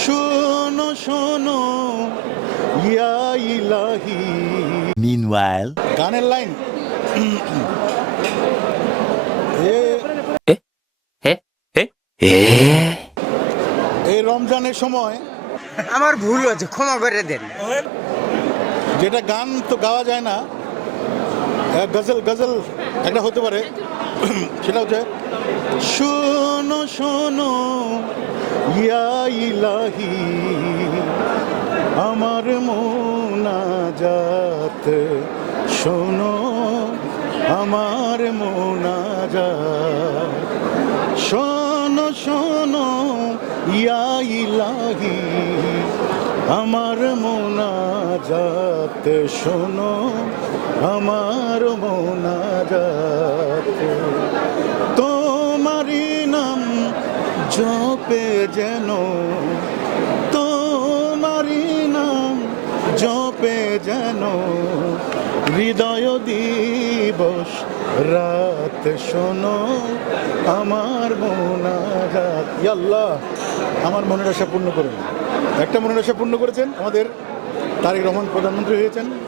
শোনো শোনো ইয়া ইলাহি। Meanwhile, গানের লাইন এ এই রমজানের সময় আমার ভুল হয়েছে, ক্ষমা করে দেন। যেটা গান তো গাওয়া যায় না, গজল গজল একটা হতে পারে, সেটা হচ্ছে শোনো শোনো ইয়া ইলাহি, আমার মোনাজাত শোনো, আমার মোনাজাত শোনো শোনো ইয়া ইলাহি, আমার মোনাজাত শোনো, আমার মোনাজাত তোমারই নাম জপে যেন, তোমারই নাম জপে যেন, হৃদয় দিবস রাত শোনো, আমার মোনাজাত। ইয়া আল্লাহ, আমার মনের আশা পূর্ণ করুন। একটা মনের আশা পূর্ণ করেছেন, আমাদের তারেক রহমান প্রধানমন্ত্রী হয়েছেন।